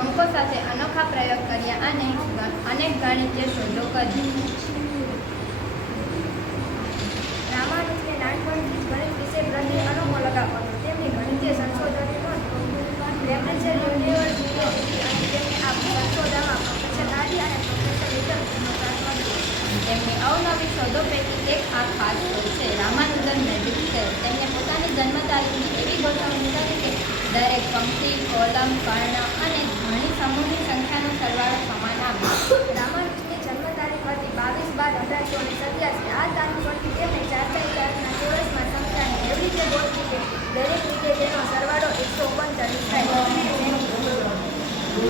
અંકો સાથે અનોખા પ્રયોગ કર્યા અને અનેક ગણિતીય શોધો કરી. રામાનુજને નાનપણથી જ ગણિત વિશે પ્રત્યે અનોખો લગાવ હતો. તેમની ગણિતીય સંશોધનની નોંધ કેમ્બ્રિજ યુનિવર્સિટીએ અને તેમને આ સંશોધનમાં પ્રોફેસર આડી અને પ્રોફેસર લિટલ તેનો સાથ મળ્યો. તેમની અવનવી શોધો પૈકી એક આ ખાસ શોધ છે, રામાનુજન મેજિક સ્ક્વેર. તેમણે પોતાની જન્મ તારીખની એવી ગોઠવણી કરી કે દરેક પંક્તિ, કોલમ, કર્ણ અને ધણી સમૂહની સંખ્યાનો સરવાળો સમાન આવે. રામાનુજની જન્મ તારીખ હતી 22/12/1887. આ તારીખ પરથી તેમણે 4×4ના ચોરસમાં સંખ્યાને એવી રીતે ગોઠવી કે દરેક રીતે તેનો સરવાળો 139 થાય.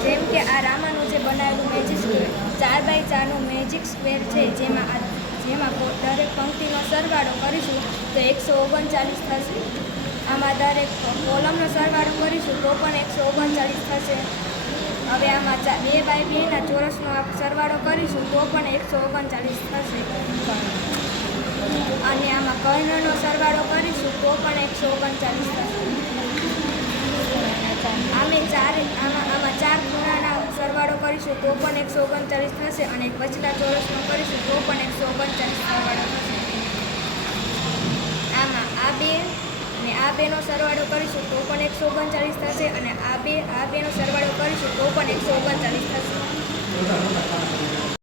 જેમ કે આ રામાનુજે બનાવેલું મેજિક સ્ક્વેર 4×4નું મેજિક સ્ક્વેર છે, જેમાં દરેક પંક્તિનો સરવાળો કરીશું તો 139 થશે. આમાં દરેક કોલમનો સરવાળો કરીશું તો પણ 139 થશે. હવે આમાં 2×2ના ચોરસનો સરવાળો કરીશું તો પણ 139 થશે. અને આમાં કર્ણનો સરવાળો કરીશું તો પણ 139 થશે. આમાં 4 ખૂણાના સરવાળો કરીશું તો પણ 139 થશે અને વચલા ચોરસનો કરીશું તો પણ 139 સરવાળો થશે. આમાં આ બેનો સરવાળો કરીશું તો પણ 139 થશે અને આ બેનો સરવાળો કરીશું તો પણ 139